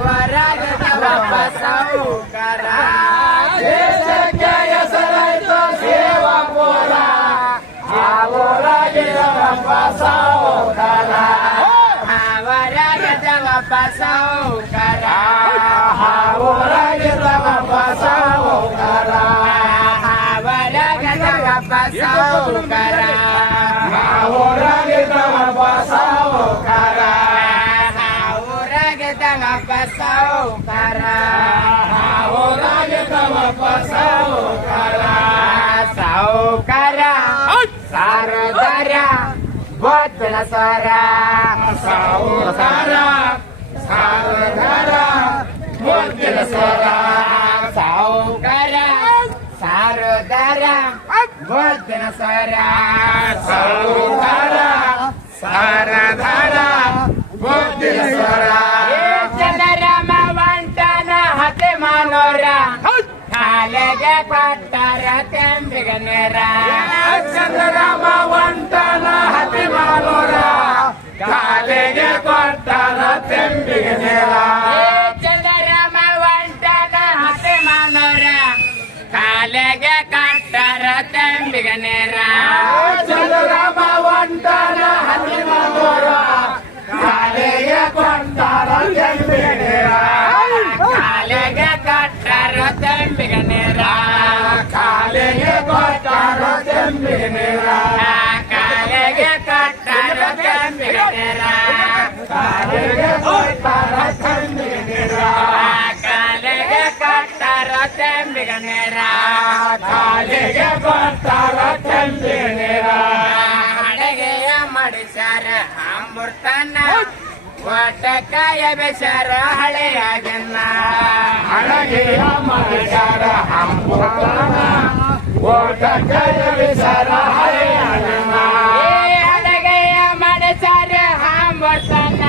ಹೊರಗದವಪ್ಪ ಸಾಹುಕಾರ ದೇಶಕ್ಕೆ ಹೆಸರಾಯ್ತು ಸೇವಾಪುರ ಹೊರಗಿದವಪ್ಪ ಸಾಹುಕಾರ ಹೊರಗದವಪ್ಪ ಸಾಹುಕಾರ ಹೊರಗಿದವಪ್ಪ ಸಾಹುಕಾರ ಹೊರಗದವಪ್ಪ ಸಾಹುಕಾರ ಹೊರಗಿದವಪ್ಪ ಸಾಹುಕಾರ ಹೊರಗಿದವಪ್ಪ ಸಾಹುಕಾರ ಹೊರಗಿದವಪ್ಪ ಸಾಹುಕಾರ ಸಾಹುಕಾರ ಸಾರದಾರ ಗೋತನ ಸ್ವರ ಸಾಹುಕಾರ ಸಾರದಾರ ಗೋತನ ಸ್ವರ ಸಾಹುಕಾರ ಸಾರದಾರ ಗೋತನ ಸ್ವರ ಸಾಹುಕಾರ ಸಾರದಾರ ಗೋತನ ಸ್ವರ ಚಂದ್ರಮ ವಂಟನ ಹತೆ ಮನೋರ ಕಾಲೆಗೆ ಕೊಟ್ಟಾರ ತೆಂಬಿಗ ನೇರ ಚಂದ್ರಮ ವಂಟನ ಹತೆ ಮನೋರ ಕಾಲೆಗೆ ಕೊಟ್ಟಾರ ತೆಂಬಿಗ ನೇರ ಚಂದ್ರಮ ವಂಟನ ಹತೆ ಮನೋರ ಕಾಲೆಗೆ ಕೊಟ್ಟಾರ ತೆಂಬಿಗ ನೇರ ಚಂದ್ರಮ ವಂಟನ ಹತೆ ಮನೋರ ಕಾಲೆಗೆ ಕೊಟ್ಟಾರ ತೆಂಬಿಗ ನೇರ ಕಾಲೆಗೆ ಕೊಟ್ಟಾರ ತೆಂಬಿಗ ನೇರ ಕಾಲೆಗೆ ಕೊಟ್ಟಾರ ತೆಂಬಿಗ ನೇರ ಕಾಲೆಗೆ ಕೊಟ್ಟಾರ ತೆಂಬಿಗ ನೇರ ಕಾಲೆಗೆ ಕೊಟ್ಟಾರ ತೆಂಬಿಗ ನೇರ ಕಾಲೆಗೆ ಕೊಟ್ಟಾರ ತೆಂಬಿಗ ನೇರ ಕಾಲೆಗೆ ಕೊಟ್ಟಾರ ತೆಂಬಿಗ ನೇರ ಅಡಗೆಯ ಮಡಿಸಾರ ಅಮೃತನ ಒಟ್ಟಕಾಯ ಬೆಸರ ಹಳೆಯಾಗನ್ನ ಅಡಗೆಯ ಮಡಿಸಾರ ಅಮೃತನ ಒಟ್ಟಕಾಯ ಬೆಸರ ಹಳೆಯಾಗನ್ನ ಅಡಗೆಯ ಮಡಿಸಾರ ಅಮೃತನ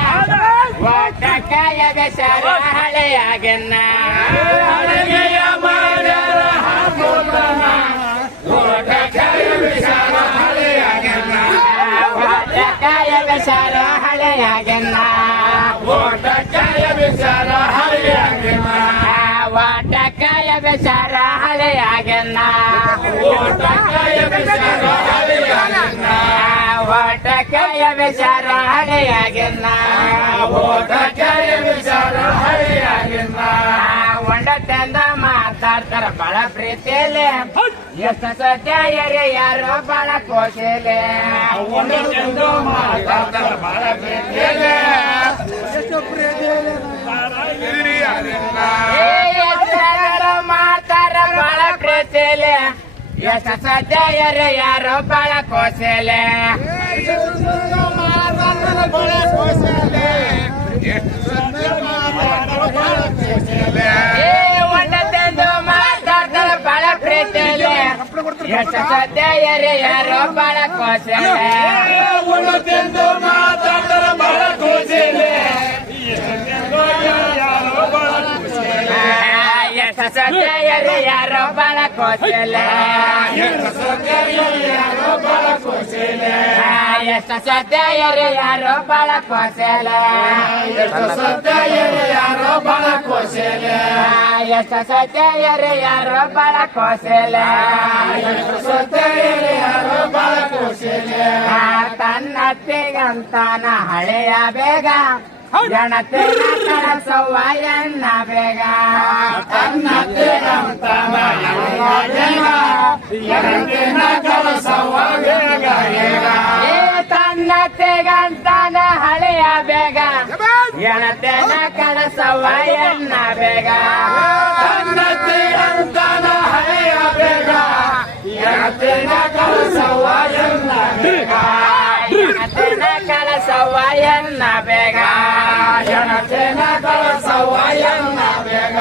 ಒಟ್ಟಕಾಯ ಬೆಸರ ಹಳೆಯಾಗನ್ನ ಅಡಗೆಯ ಮಡಿಸಾರ ಅಮೃತನ ಒಟ್ಟಕಾಯ ಬೆಸರ ಹಳೆಯಾಗನ್ನ ಒಟ್ಟಕಾಯ ಬೆಸರ ಹಳೆಯಾಗನ್ನ ಒಟ್ಟಕಾಯ ಬೆಸರ ಹಳೆಯಾಗನ್ನ ಒಟ್ಟಕಾಯ ಬೆಸರ ಹಳೆಯಾಗನ್ನ ಒಟ್ಟಕಾಯ ಬೆಸರ ಹಳೆಯಾಗನ್ನ ಒಟ್ಟಕಾಯ ಬೆಸರ ಹಳೆಯಾಗನ್ನ ಒಟ್ಟಕಾಯ ಬೆಸರ ಹಳೆಯಾಗನ್ನ ಒಂಡತೆಂದ ಮಾತಾಡ್ತಾರ ಬಹಳ ಪ್ರೀತಿಯಲ್ಲಿ ಎಷ್ಟು ಸತ್ಯ ಯಾರೋ ಬಹಳ ಕೋಶಲೆ ಒಂಡತೆಂದ ಮಾತಾಡ್ತಾರ ಬಹಳ ಪ್ರೀತಿಯಲ್ಲಿ ಮಾಡ್ತಾರ ಬಹಳ ಪ್ರೀತಿಯಲ್ಲಿ ಎಷ್ಟು ಸತ್ಯ ಯಾರೋ ಬಹಳ ಕೋಶಲೆ ಒಂಡತೆಂದು ಮಾತಾಡ್ತಾರ ಬಹಳ ಪ್ರೀತಿಯಲ್ಲಿ ಎಷ್ಟು ಸದ್ಯ ಯಾರೋ ಬಹಳ ಕೋಶಲೆ ಒಂಡತೆಂದು ಮಾತಾಡ್ತಾರ ಬಹಳ ಕೋಶಲೆ ಎಷ್ಟು ಸದ್ಯ ಯಾರೋ ಬಹಳ ಕೋಶಲೆ ಎಷ್ಟು ಸದ್ಯ ಯಾರೋ ಬಹಳ ಕೋಶಲೆ ಎಷ್ಟು ಸದ್ಯ ಯಾರೋ ಬಹಳ ಕೋಶಲೆ ಎಷ್ಟು ಸದ್ಯ ಯಾರೋ ಬಹಳ ಕೋಶಲೆ ಎಷ್ಟು ಸದ್ಯ ಯಾರೋ ಬಹಳ ಕೋಶಲೆ ತನ್ನತ್ತಿಗಂತಾನ ಹಳೆಯ ಬೇಗ ಜನತೆನ ಕಳಸವ್ವ ಎನ್ನ ಬೇಗ ತನ್ನತ್ತಿಗಂತಾನ ಜನತೆನ ಕಳಸವ್ವ ಬೇಗ ತನ್ನತ್ತಿಗಂತಾನ ಹಳೆಯ ಬೇಗ ಜನತೆನ ಕಳಸವ್ವ ಎನ್ನ ಬೇಗ ತನ್ನತ್ತಿಗಂತಾನ ಹಳೆಯ ಬೇಗ ಜನತೆನ ಕಳಸವ್ವ ಎನ್ನ ಬೇಗ ಜನತೆನ ಕಳಸವ್ವ ಎನ್ನ ಬೇಗ ಜನತೆನ ಕಳಸವ್ವ ಎನ್ನ ಬೇಗ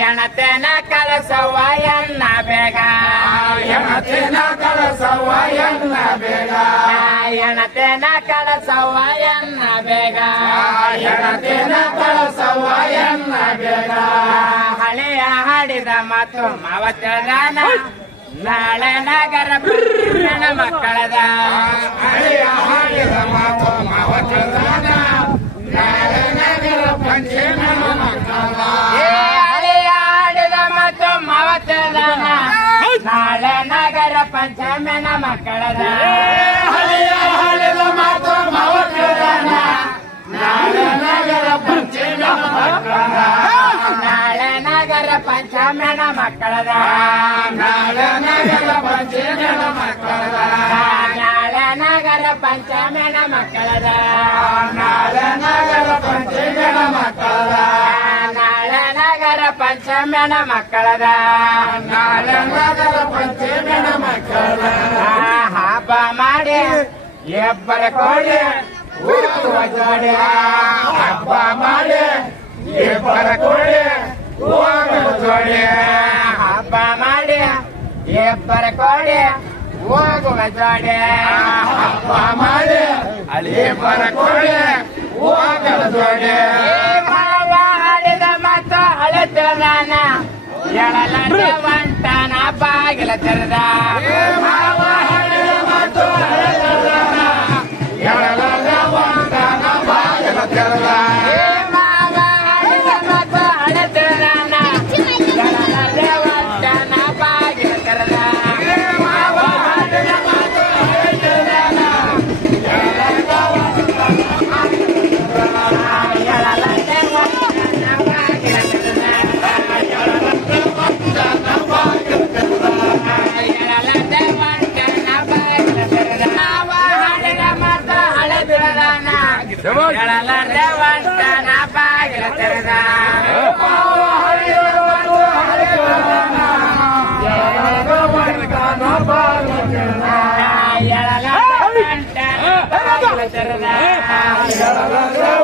ಜನತೆನ ಕಳಸವ್ವ ಎನ್ನ ಬೇಗ ಜನತೆನ ಕಳಸವ್ವ ಎನ್ನ ಬೇಗ ಜನತೆನ ಕಳಸವ್ವ ಎನ್ನ ಬೇಗ ಜನತೆನ ಕಳಸವ್ವ ಎನ್ನ ಬೇಗ ಹಳೆಯ ಹಾಡಿದ ಮಾತು ಮಾವತ್ತದಾನ ನಾಳೆ ನಗರ ನನ್ನ ಮಕ್ಕಳದ ಹಳೆಯ ಹಾಡಿದ ಮಾತು ಮಾವತ್ತದಾನ ನಾಳೆ ನಗರ ಪಂಚಮೆಣ ಮಕ್ಕಳದ ನಾಳೆ ನಗರ ಪಂಚಮೆಣ ಮಕ್ಕಳದ ನಾಳೆ ನಗರ ಪಂಚಮೆಣ ಮಕ್ಕಳದ ನಾಳೆ ನಗರ ಪಂಚಮೆಣ ಮಕ್ಕಳದ ನಾಳೆ ನಗರ ಪಂಚಮೆಣ ಮಕ್ಕಳದ ನಾಳೆ ನಗರ ಪಂಚಮೆಣ ಮಕ್ಕಳದ ಹಬ್ಬ ಮಾಡಿ ಎಬ್ಬರ ಕೋಡಿ ಹೋಗುವ ಜೋಡಿ ಹಬ್ಬ ಮಾಡಿ ಇಬ್ಬರ ಕೋಡಿ ಹೋಗುವ ಜೋಡಿ ಹಬ್ಬ ಮಾಡಿ ಇಬ್ಬರ ಕೋಡಿ ಹೋಗುವ ಜೋಡಿ ಹಬ್ಬ ಮಾಡಿ ಇಬ್ಬರ ಕೋಡಿ ಹೋಗುವ ಜೋಡಿ ಹಾಡಿದ ಮತ್ತು ಅಳೆದ ನಾನ ಎಳಲಾಟ ಒಂಟನ ಬಾಗಿಲ ತೆರೆದ ಮತ್ತು ಎಳಲಾಟ ಒಂಟನ ಬಾಗಿಲ ತೆರೆದ ಎಳಲಾರ್ದೆ ಒಂಟನ ಬಾಗಿಲ ತೆರೆದ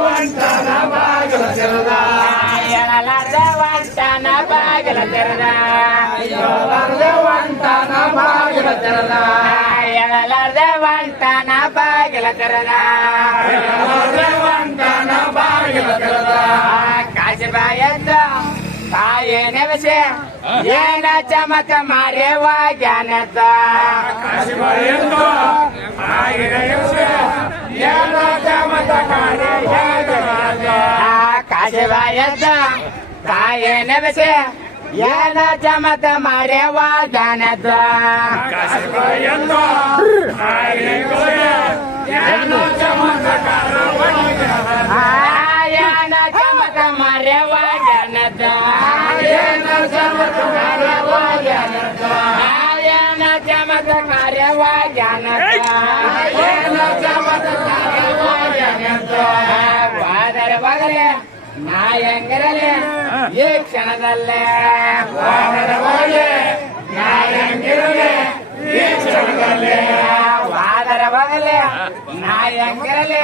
ಒಂಟನ ಬಾಗಿಲ ತೆರೆದ ಎಳಲಾರ್ದೆ ಒಂಟನ ಬಾಗಿಲ ತೆರೆದ ಎಳಲಾರ್ದೆ ಒಂಟನ ಬಾಗಿಲ ತೆರೆದ ಎಳಲಾರ್ದೆ ಒಂಟನ ಬಾಗಿಲ ತೆರೆದ ಒಂಟನ ಬಾಗಿಲ ತೆರೆದ ಕಾಶಿಬಾಯದ್ದ ತಾಯೇ ನೆವಸೆ ಏನ ಚಮಕ ಮಾರೇವ ಜ್ಞಾನದ ಕಾಶಿಬಾಯದ್ದ ತಾಯೇ ನೆವಸೆ ಏನ ಚಮಕ ಮಾರೇವ ಜ್ಞಾನದ ಕಾಶಿಬಾಯದ್ದ ತಾಯೇ ನೆವಸೆ ಏನ ಚಮಕ ಮಾರೇವ ಜ್ಞಾನದ ಕಾಶಿಬಾಯದ್ದ ತಾಯೇ ನೆವಸೆ ಏನ ಚಮಕ ಏನ ಚಮಕ ಮಾರೇವ ಜ್ಞಾನದ ಏನ ಚಮಕ ಮಾರೇವ ಜ್ಞಾನದ ಏನ ಚಮಕ ಮಾರೇವ ಜ್ಞಾನದ ಏನ ಚಮಕ ಮಾರೇವ ಜ್ಞಾನದ ವಾದರ ಬಗಲೆ ನಾಯಂಗಿರಲೆ ಈ ಕ್ಷಣದಲ್ಲೇ ವಾದರ ಬಗಲೆ ನಾಯಂಗಿರಲೆ ಈ ಕ್ಷಣದಲ್ಲೇ ವಾದರ ಬಗಲೆ ನಾಯಂಗಿರಲೆ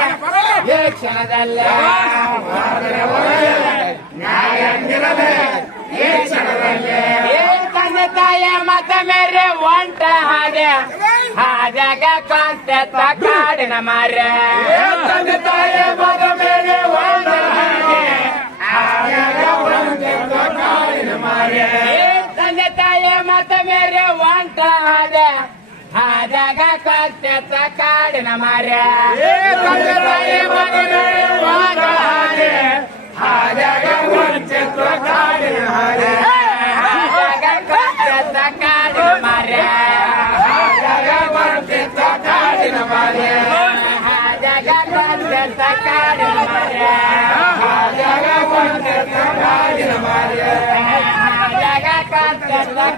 ಈ ಕ್ಷಣದಲ್ಲೇ ವಾದರ ಬಗಲೆ ನಾಯಂಗಿರಲೆ ಈ ಕ್ಷಣದಲ್ಲೇ ತಂದೆ ತಾಯ ಮತ ಮೇರೆ ಒಂಟ ಹಾಗೆ ಹಾಜಾಗ ಕಾಂತ ಕಾಡಿನ ಮಾರೆ ತಂದೆ ತಾಯ ಮತ ಮೇರೆ ಒಂಟ ಹಾಗೆ ಹಾಜಾಗ ಕಾಡಿನ ಮಾರೆ ತಂದೆ ತಾಯ ಮತ ಮೇರೆ ಒಂಟ ಹಾಗೆ ಹಾಜಾಗ ಕಾಂತ ಕಾಡಿನ ಮಾರೆ ತಂದೆ ತಾಯ ಮತ ಮೇರೆ ಒಂಟ ಹಾಗೆ ಹಾಜಾಗ ಕಾಂತ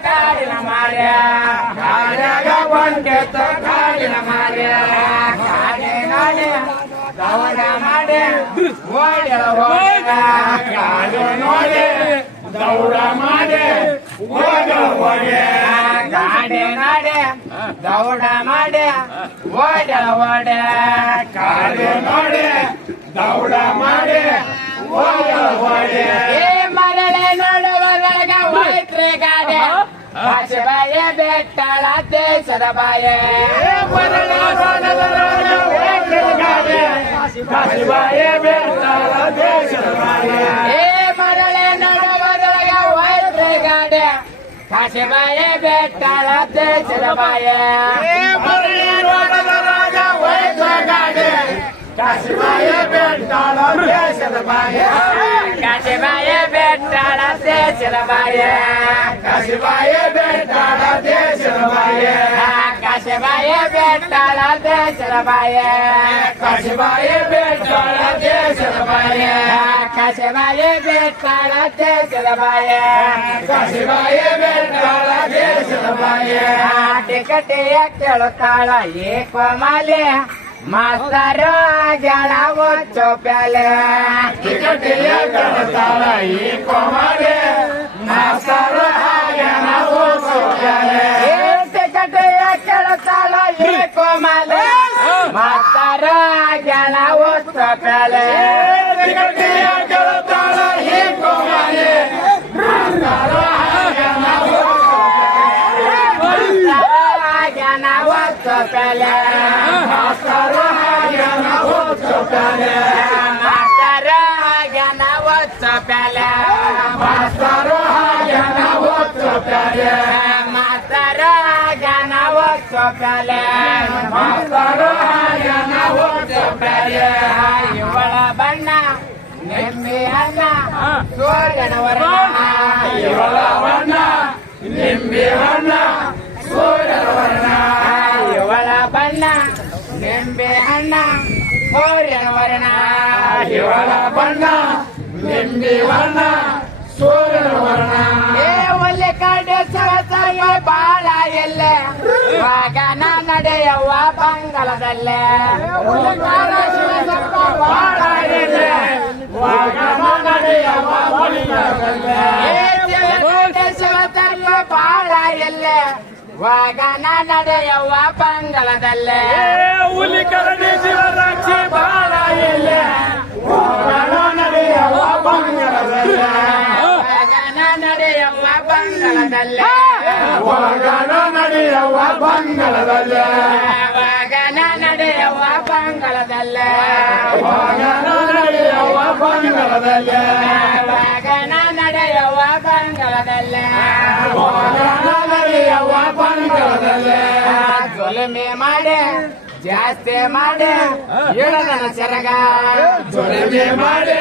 ಕಾಡಿನ ಮಾರೆ ದೌಡ ಮಾಡಿ ಗಾಡಿ ನಾಡೆ ದೌಡ ಮಾಡಿ ಓಡ ಓಡ ಕಾಡು ನೋಡಿ ದೌಡ ಮಾಡಿ ಓಡ ಓಡ ಏ ಮರಳೆ ನೋಡುವವರೆಗ ಹೋಯ್ತ್ರಿ ಗಾಡಿ ಕಾಶಿಬಾಯ ಬೆಟ್ಟಳ ದೇಶದ ಬಾಯೆ ಮರಳೆ ನೋಡುವವರೆಗ ಹೋಯ್ತ್ರಿ ಗಾಡಿ ಕಾಶಿಬಾಯ ಬೆಟ್ಟಳ ದೇಶದ ಬಾಯೆ ಏ ಮರಳೆ ನೋಡುವವರೆಗ ಹೋಯ್ತ್ರಿ ಗಾಡಿ ಕಾಶಿಬಾಯ ಬೆಟ್ಟಳ ದೇಶದ ಬಾಯೆ ಮರಳೆ ನೋಡುವವರೆಗ ಹೋಯ್ತ್ರಿ ಗಾಡಿ ಕಾಶಿಬಾಯಿ ಬೆಟ್ಟಾಳ ದೇಶದ ಬಾಯ ಕಾಶಿಬಾಯಿ ಬೆಟ್ಟಾಳ ದೇಶದ ಬಾಯ ಕಾಶಿಬಾಯಿ ಬೆಟ್ಟಾಳ ದೇಶದ ಬಾಯ ಕಾಶಿಬಾಯಿ ಬೆಟ್ಟಾಳ ದೇಶದ ಬಾಯ ಕಾಶಿಬಾಯಿ ಬೆಟ್ಟಾಳ ದೇಶದ ಬಾಯ ಕಾಶಿಬಾಯಿ ಬೆಟ್ಟಾಳ ದೇಶದ ಬಾಯ ಕಾಶಿಬಾಯಿ ಬೆಟ್ಟಾಳ ದೇಶದ ಬಾಯ ಟಿಕಟಿಯ ಕೇಳುತ್ತಾಳ ಏಕಮಾಲೆ ಮಾಸ್ತರು ಜನ ಒಚ್ಚೋ ಪ್ಯಾಲೆ ಟಿಕಟಿಯ ಕೇಳುತ್ತಾಳ ಏಕಮಾಲೆ ಮಾಸ್ತರು ಜನ ಒಚ್ಚೋ ಪ್ಯಾಲೆ ಟಿಕಟಿಯ ಕೇಳುತ್ತಾಳ ಏಕಮಾಲೆ ಮಾಸ್ತರು ಜನ ಒಚ್ಚೋ ಪ್ಯಾಲೆ ಟಿಕಟಿಯ ಕೇಳುತ್ತಾಳ ಏಕಮಾಲೆ ಮಾಸ್ತರು ಜನ ಒಚ್ಚೋ ಪ್ಯಾಲೆ ಮಾಸ್ತರ ಜ್ಞಾನ ಒಚ್ಚೋ ಪ್ಯಾಲೆ ಮಾಸ್ತರ ಜ್ಞಾನ ಒಚ್ಚೋ ಪ್ಯಾಲೆ ಮಾಸ್ತರ ಜ್ಞಾನ ಒಚ್ಚೋ ಪ್ಯಾಲೆ ಮಾಸ್ತರ ಜ್ಞಾನ ಒಚ್ಚೋ ಪ್ಯಾಲೆ ಮಾಸ್ತರ ಜ್ಞಾನ ಒಚ್ಚೋ ಪ್ಯಾಲೆ ಇವಳ ಬಣ್ಣ ನಿಂಬೆ ಹಣ್ಣ ಸೂರ್ಯನ ವರ್ಣ ಇವಳ ಬಣ್ಣ ನಿಂಬೆ ಹಣ್ಣ ಸೂರ್ಯನ ವರ್ಣ ಇವಳ ಬಣ್ಣ ನಿಂಬೆ ಹಣ್ಣ ಸೂರ್ಯನ ವರ್ಣ ಇವಳ ಬಣ್ಣ ನಿಂಬೆ ಬಣ್ಣ ಸೂರ್ಯನ ವರ್ಣ ಏ ಒಳ್ಳೆ ಕಾಡೆ ಸರಸಾಯ ಬಾಳ ಎಲ್ಲೆ ವಾಗನ ನಡೆಯವ್ವ ಬಂಗಲದಲ್ಲೇ ಒಳ್ಳೆ ಕಾಡೆ ಸರಸಪ್ಪ ಬಾಳ ಎಲ್ಲೆ ವಾಗನ ನಡೆಯವ್ವ ಬಂಗಲದಲ್ಲೇ ಸರಸಪ್ಪ ಬಾಳ ಎಲ್ಲೆ ವಾಗನ ನಡೆಯವ್ವ ಬಂಗಲದಲ್ಲೇ ಹುಲಿ ಕರಡಿ ಶಿವರಾಕ್ಷಿ ಬಾಳ ಎಲ್ಲೆ ವಾಗನ ನಡೆಯವ್ವ ಬಂಗಲದಲ್ಲೇ ವಾಗನ ನಡೆಯವ್ವ ಬಂಗಲದಲ್ಲೇ ವಾಗನ ನಡೆಯವ್ವ ಬಂಗಲದಲ್ಲೇ ವಾಗನ ನಡೆಯವ್ವ ಬಂಗಲದಲ್ಲೇ ವಾಗನ ನಡೆಯವ್ವ ಬಂಗಲದಲ್ಲೇ ವಾಗನ ನಡೆಯವ್ವ ಬಂಗಲದಲ್ಲೇ ವಾಗನ ನಡೆಯವ್ವ ಬಂಗಲದಲ್ಲೇ ಜೊಲಮೆ ಮಾಡೆ ಜಾಸ್ತಿ ಮಾಡೆ ಹೇಳದನ ಸೆರಗ ಜೊಲಮೆ ಮಾಡೆ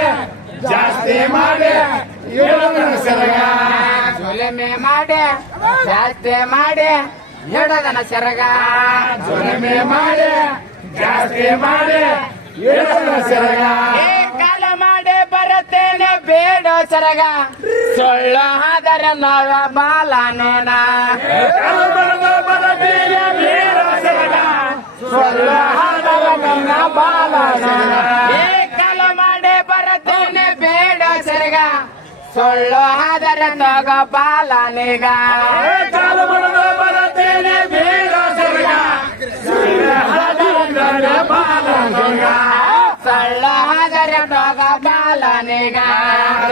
ಜಾಸ್ತಿ ಮಾಡೆ ಹೇಳದನ ಸೆರಗ ಜೊಲಮೆ ಮಾಡೆ ಜಾಸ್ತಿ ಮಾಡೆ ಹೇಳದನ ಸೆರಗ ಜೊಲಮೆ ಮಾಡೆ ಜಾಸ್ತಿ ಮಾಡೆ ಹೇಳದನ ಸೆರಗ ಕಾಲ ಮಾಡೆ ಬರುತ್ತೇನೆ ಬೇಡೋ ಸೆರಗ ಸೊಳ್ಳು ಆದರ ನೋವ ಬಾಲನೇನ ಬರುತ್ತೇನೆ ಬೇಡೋ ಸೆರಗ ಸೊಳ್ಳು ಆದರ ನನ್ನ ಬಾಲನೇನ ಕಾಲ ಮಾಡೆ ಬರುತ್ತೇನೆ ಬೇಡೋ ಸೆರಗ ಸೊಳ್ಳು ಆದರ ನೋಗ ಬಾಲನೇಗ ಕಾಲ ಮಾಡೋ ಬರುತ್ತೇನೆ ಬೇಡೋ ಸೆರಗ ಸೊಳ್ಳು ಆದರ ನೋಗ ಬಾಲನೇಗ ಸೊಳ್ಳು ಆದರ ನೋಗ ಬಾಲನೇಗ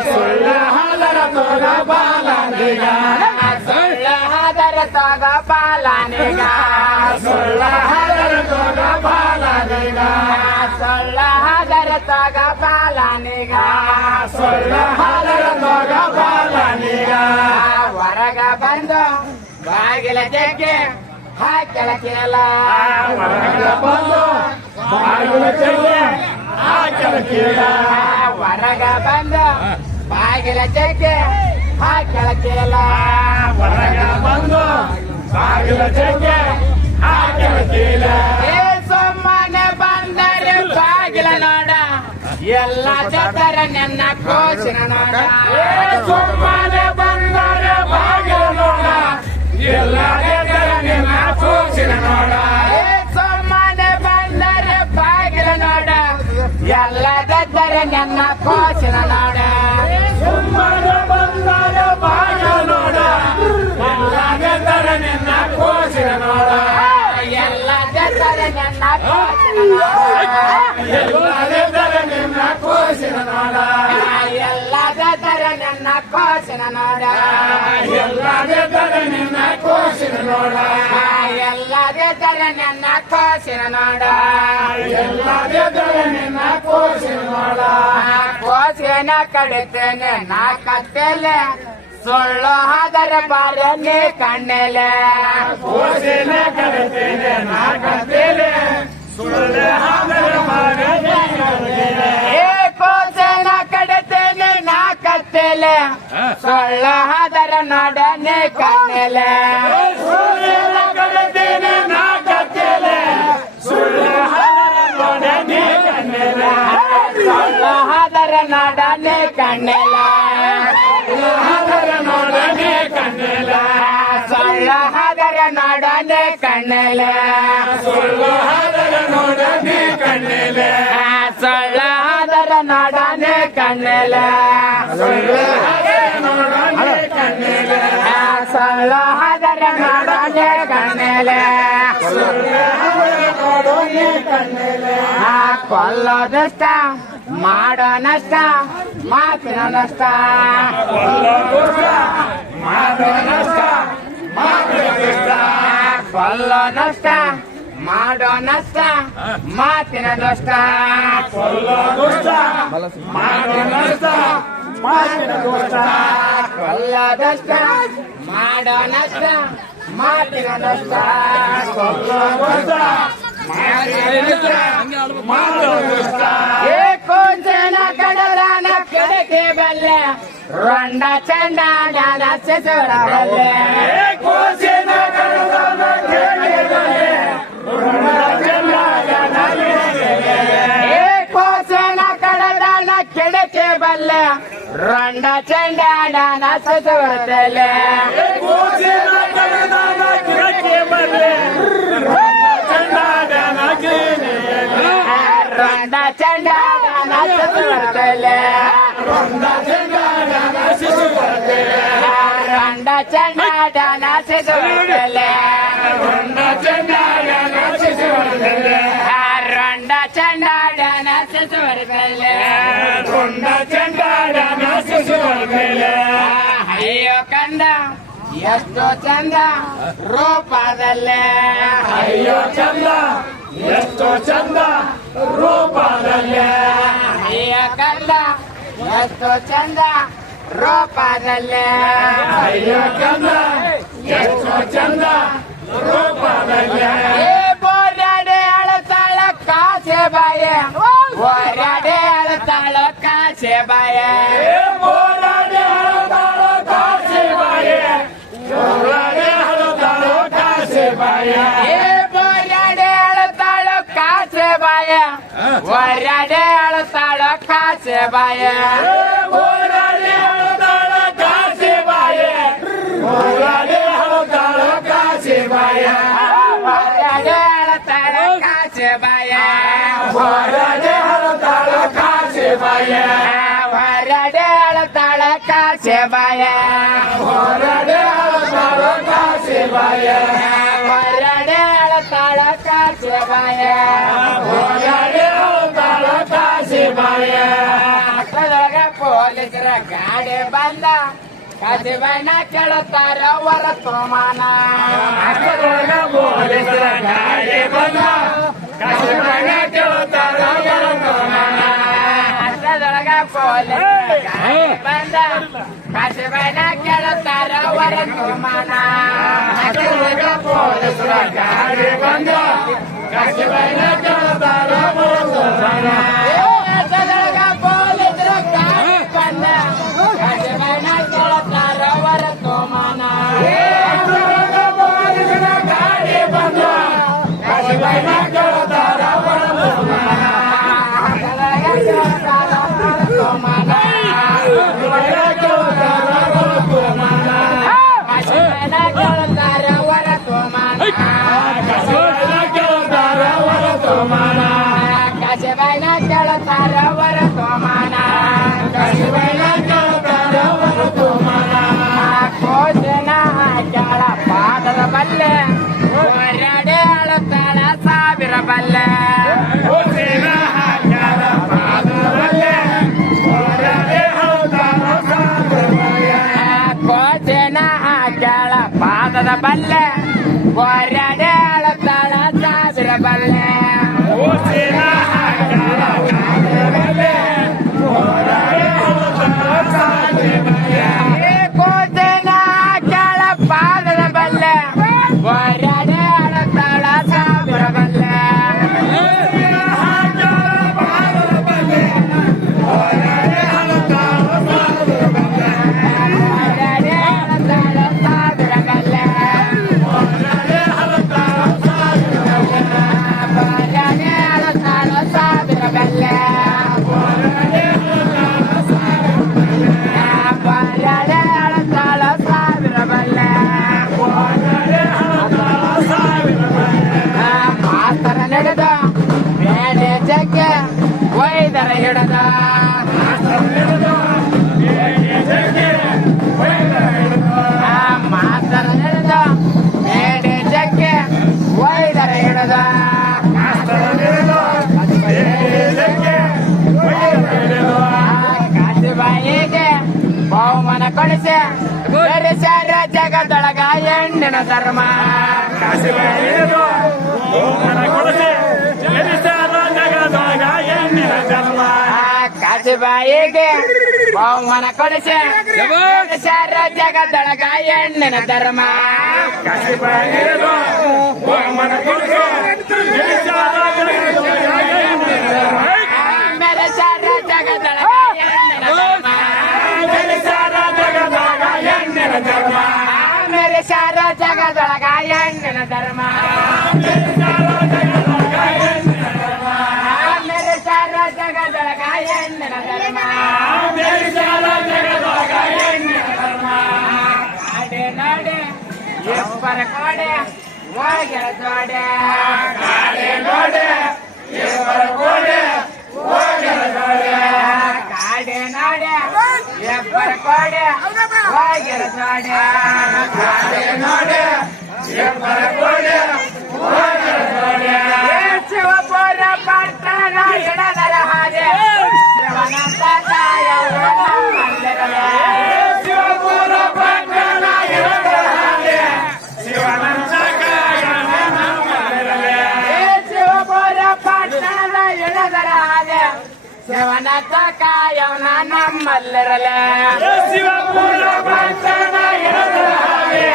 ಸೊಳ್ಳು ಆದರ ನೋಗ ಬಾಲನೇಗ ಸೊಳ್ಳು ಆದರ ತೋಗ ಬಾಲನೇಗ ಸೊಳ್ಳು ಆದರ ತೋಗ ಬಾಲನೇಗ ಸೊಳ್ಳು ಆದರ ತೋಗ ಬಾಲನೇಗ ಸೊಳ್ಳು ಆದರ ತೋಗ ಬಾಲನೇಗ ಹೊರಗ ಬಂದು ಬಾಗಿಲ ಜಗ್ಗೆ ಹಾಕೆಳ ಕೇಳ ಹೊರಗ ಬಂದು ಬಾಗಿಲ ಜಗ್ಗೆ ಹಾಕೆಳ ಕೇಳ ಹೊರಗ ಬಂದು ಬಾಗಿಲ ಜಗ್ಗೆ ಹಾಕೆಳ ಕೇಳ ಹೊರಗ ಬಂದು ಬಾಗಿಲ ಜಗ್ಗೆ ಹಾಕೆಳ ಕೇಳ ಸೊಮ್ಮನೆ ಬಂದರೆ ಬಾಗಿಲ ನೋಡ ಎಲ್ಲ ಜತರ ನನ್ನ ಕೋಶಿನ ನೋಡ ಸೊಮ್ಮನೆ ಬಂದರೆ ಬಾಗಿಲ ನೋಡ ಎಲ್ಲ ಜತರ ನನ್ನ ಕೋಶಿನ ನೋಡ ಸೊಮ್ಮನೆ ಬಂದರೆ ಬಾಗಿಲ ನೋಡ ಎಲ್ಲ ಜತರ ನನ್ನ ಕೋಶಿನ ನೋಡ ಸೊಮ್ಮನೆ ಬಂದರೆ ಬಾಗಿಲ ನೋಡ ಎಲ್ಲ ಜತರ ನನ್ನ ಕೋಶಿನ ನೋಡ ಎಲ್ಲ ಜತರ ನನ್ನ ಕೋಶಿನ ನೋಡ ಎಲ್ಲ ಕೋಶಿನ ನೋಡ ಎಲ್ಲ ಜತರ ನನ್ನ ಕೋಶಿನ ನೋಡ ಎಲ್ಲ ಜತರ ನನ್ನ ಕೋಶಿನ ನೋಡ ಎಲ್ಲ ಜತರ ನನ್ನ ಕೋಶಿನ ನೋಡ ಎಲ್ಲ ಜತರ ನನ್ನ ಕೋಶಿನ ನೋಡ ಕೋಶಿನ ಕಡಿತೇನೆ ನಾ ಕತ್ತೇಲೆ ಸುಳ್ಳು ಆದರ ಬಾರನೆ ಕಣ್ಣೆಲೆ ಕೋಶಿನ ಕಡಿತೇನೆ ನಾ ಕತ್ತೇಲೆ ಸುಳ್ಳು ಆದರ ಬಾರನೆ ಕಣ್ಣೆಲೆ ಸೊಳ್ಳ ಹಾದರ ನೋಡನೆ ಕಣ್ಣೆಲೆ ಸೊಳ್ಳ ಹಾದರ ನೋಡನೆ ಕಣ್ಣೆಲ ಸೊಳ್ಳ ಹಾದರ ನೋಡನೆ ಕಣ್ಣೆಲೆ ಸೊಳ್ಳ ಹಾದರ ನೋಡನೆ ಕಣ್ಣೆಲೆ ಸೊಳ್ಳ ಹಾದರ ನೋಡನೆ ಕಣ್ಣೆಲೆ ಸೊಳ್ಳ ಹಾದರ ನೋಡನೆ ಕಣ್ಣೆಲೆ ಕೊಲ್ಲೋದಷ್ಟ ಮಾಡೋ ನಷ್ಟ ಮಾತಿನ ನಷ್ಟ ಕೊಲ್ಲೋ ನಷ್ಟ ಮಾಡೋ ನಷ್ಟ ಮಾತಿನ ನಷ್ಟ ಕೊಲ್ಲೋದಷ್ಟ ಮಾಡೋ ನಷ್ಟ ಮಾತಿನ ನಷ್ಟ ಕೊಂಚನ ಕಡಲಾನ ಕೆಡಕೆ ಬಲ್ಲೆ ರಂಡ ಚಂಡ ಡ್ಯಾನ ಸೆಸರ ಬಲ್ಲೆ ಕೊಂಚನ ಕಡಲಾನ ಕೆಡಕೆ ಬಲ್ಲೆ ಕೆಡಕೆ ಬಲ್ಲೆ ರಂಡ ಚಂಡ ಡ್ಯಾನ ಸೆಸರ ಬಲ್ಲೆ ರಂಡ ಚಂಡ ಬರ್ತಲೆ ರಂಡ ಚಂಡ ಡ್ಯಾನ ಸೆಸು ಬರ್ತಲೆ ರಂಡ ಚಂಡ ಡ್ಯಾನ ಸೆಸು ಬರ್ತಲೆ ಅಯ್ಯೋ ಕಂದ ಎಷ್ಟೋ ಚಂದ ರೂಪದಲ್ಲೇ ಅಯ್ಯೋ ಚಂದ ಎಷ್ಟೋ ಚಂದ ರೂಪದಲ್ಲೇ ಅಯ್ಯ ಕಂದ ಎಷ್ಟೋ ಚಂದ ರೂಪದಲ್ಲೇ ಅಯ್ಯೋ ಚಂದ ಎಷ್ಟೋ ಚಂದ ರೂಪದಲ್ಲೇ ಬೋರ್ಯಾಡೆ ಅಳತಾಳ ಕಾಸೆ ಬಾಯ ಬೋರ್ಯಾಡೆ ಅಳತಾಳ ಕಾಸೆ ಬಾಯ ಬೋರಾಡೆ ಹಳದಾಳ ಕಾಸೆ ಬಾಯೆ ಬೋರಾಡೆ ಹಳದಾಳ ಕಾಸೆ ಬಾಯೆ ಬೋರ್ಯಾಡೆ ಅಳತಾಳ ಕಾಸೆ ಬಾಯ ಬೋರ್ಯಾಡೆ ಅಳತಾಳ ಕಾಸೆ ಬಾಯ ಬೋರಾಡೆ ಹಳದಾಳ ಕಾಸೆ ಬಾಯೆ ಬೋರಾಡೆ ಹಳದಾಳ ಕಾಸೆ ಬಾಯೆ ಬೋರ್ಯಾಡೆ ಅಳತಾಳ ಕಾಸೆ ಬಾಯ ಬೋರಾಡೆ ಹಳದಾಳ ಕಾಸೆ ಬಾಯೆ ಬೋರ್ಯಾಡೆ ಅಳತಾಳ ಕಾಸೆ ಬಾಯ ಬೋರಾಡೆ ಹಳದಾಳ ಕಾಸೆ ಬಾಯೆ ಬೋರ್ಯಾಡೆ ಅಳತಾಳ ಕಾಸೆ ಬಾಯ ಬೋರಾಡೆ ಹಳದಾಳ ಕಾಸೆ ಬಾಯೆ ಅಷ್ಟದೊಳಗ ಪೊಲೀಸರ ಗಾಡಿ ಬಂದ ಕಾಸೆ ಬಾಯ್ನ ಕೇಳುತ್ತಾರ ಅವರ ತೋಮಾನ ಅಷ್ಟರೊಳಗ ಪೊಲೀಸರ ಗಾಡಿ ಬಂದ ಕಾಸೆ ಬಾಯ್ನ ಕೇಳುತ್ತಾರ ಅವರ ತೋಮಾನ. ಅಷ್ಟದೊಳಗ ಪೊಲೀಸರ ಗಾಡಿ ಬಂದ ಕಾಸೆ ಬಾಯ್ನ ಕೇಳುತ್ತಾರ ಅವರ ತೋಮಾನ ಅಷ್ಟರೊಳಗ ಪೊಲೀಸರ ಗಾಡಿ ಬಂದ ಕಾಸೆ ಬಾಯ್ನ ಕೇಳುತ್ತಾರ ಅವರ ತೋಮಾನ. ಅಷ್ಟದೊಳಗ ಪೊಲೀಸರ ಗಾಡಿ ಬಂದ ಕಾಸೆ ಬಾಯ್ನ ಕೇಳುತ್ತಾರ ಅವರ ತೋಮಾನ ಅಷ್ಟರೊಳಗ ಪೊಲೀಸರ ಗಾಡಿ ಬಂದ ಕಾಸೆ ಬಾಯ್ನ ಕೇಳುತ್ತಾರ ಅವರ ತೋಮಾನ. ಪಾದದ ಬಲ್ಲೆ ಹೊರಡೆ ಅಳುತ್ತಾಳ ಸಾವಿರ ಬಲ್ಲೆ ಕೋಚೆನ ಹಾಕ್ಯಾಳ ಪಾದದ ಬಲ್ಲೆ ಹೊರಡೆ ಅಳುತ್ತಾಳ ಸಾವಿರ ಬಲ್ಲೆ ಜಕ್ಕೆ ಒಯ್ದರ ಹಿಡದ ಮಾಸ್ತರ ಹಿಡಿದ ಮೇಡೆ ಜಕ್ಕೆ ಒಯ್ದರ ಹಿಡದ ಕಾಸುಬಾಯಿಗೆ ಬಹುಮಾನ ಕೊಡಿಸಿ ಬೆರೆಸ್ಯಾರ ಜಗದೊಳಗ ಹೆಣ್ಣಿನ ಧರ್ಮ ಕಾಸುಬಾಯಿಗೆ ಬಹುಮಾನ ಕೊಡಿಸಿ ಬೆರೆಸ್ಯಾರ ಜಗದೊಳಗ ಹೆಣ್ಣಿನ ಧರ್ಮ ಮೆರೆಸ್ಯಾರ ಜಗದೊಳಗ ಹೆಣ್ಣಿನ ಧರ್ಮ मेरे सारा जगह जलगा यण्ण धर्म मेरे सारा जगह जलगा यण्ण धर्म काडे नाडे एप्पर कोडे वागे जोडे काडे नाडे एप्पर कोडे वागे जोडे काडे नाडे एप्पर कोडे वागे जोडे ಶಿವಪುರ ಪಟ್ಟಣ ಹಿಡದರ ಹಾಗೆ ಶಿವನಂತ ಕಾಯ ಶಿವಪುರ ಪಟ್ಟಣ ಹಿಡದರ ಹಾಗೆ ಶಿವನಂತ ಕಾಯ ಶಿವಪುರ ಪಟ್ಟಣ ಹಿಡದರ ಹಾಗೆ ಶಿವನಂತ ಕಾಯವನ ನಮ್ಮಲ್ಲಿರಲೆ ಶಿವಪುರ ಪಟ್ಟಣ ಹಿಡದರ ಹಾಗೆ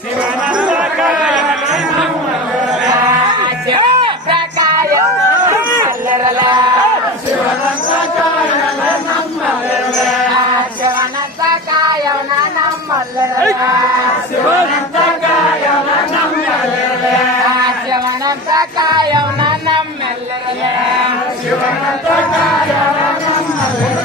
ಶಿವನಂತ ಕಾಯವನ ನಮ್ಮಲ್ಲಿರಲೆ ಶಿವನಂತ ಕಾಯವನ ನಮ್ಮಲ್ಲಿರಲೆ ಶಿವನಂತ ಕಾಯವನ ನಮ್ಮಲ್ಲಿರಲೆ ಶಿವನಂತ ಕಾಯವನ ನಮ್ಮಲ್ಲಿರಲೆ ಶಿವನಂತ ಕಾಯವನ ನಮ್ಮಲ್ಲಿರಲೆ ಶಿವನಂತ ಕಾಯವನ ನಮ್ಮಲ್ಲಿರಲೆ